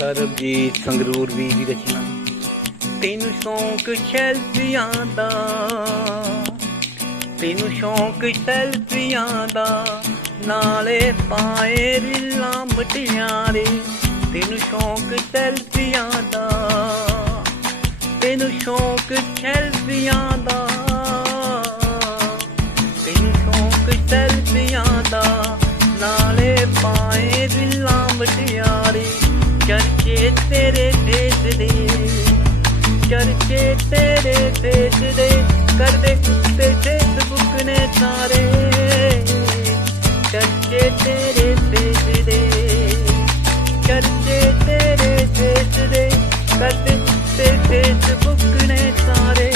ਸਰਬਜੀਤ ਸੰਗਰੂਰ ਵੀ ਦੀ ਰਚਨਾ। ਤੈਨੂੰ ਸ਼ੌਂਕ ਸੈਲਫੀਆਂ ਦਾ। ਤੈਨੂੰ ਸ਼ੌਂਕ ਸੈਲਫੀਆਂ ਦਾ। ਨਾਲੇ ਪਾਏ ਰੀਲਾਂ ਮਟਿਆਰੇ ਤੈਨੂੰ ਸ਼ੌਂਕ ਸੈਲਫੀਆਂ ਦਾ। ਤੈਨੂੰ ਸ਼ੌਂਕ ਸੈਲਫੀਆਂ ਦਾ। ਤੈਨੂੰ ਸ਼ੌਂਕ ਸੈਲਫੀਆਂ ਦਾ। ਨਾਲੇ ਪਾਏ ਰੀਲਾਂ ਮਟਿਆਰੇ ਚਰਚੇ ਤੇਰੇ ਦੇਸ਼ ਦੇ। ਚਰਚੇ ਤੇਰੇ ਦੇਸ਼ ਦੇ। ਕਰਦੇ ਕੁੱਤੇ ਫੇਸਬੁੱਕ ਨੇ ਸਾਰੇ। ਚਰਚੇ ਤੇਰੇ ਦੇਸ਼ ਦੇ। ਚਰਚੇ ਤੇਰੇ ਦੇਸ਼ ਦੇ। ਕਰਦੇ ਕੁੱਤੇ ਫੇਸਬੁੱਕ ਨੇ ਸਾਰੇ।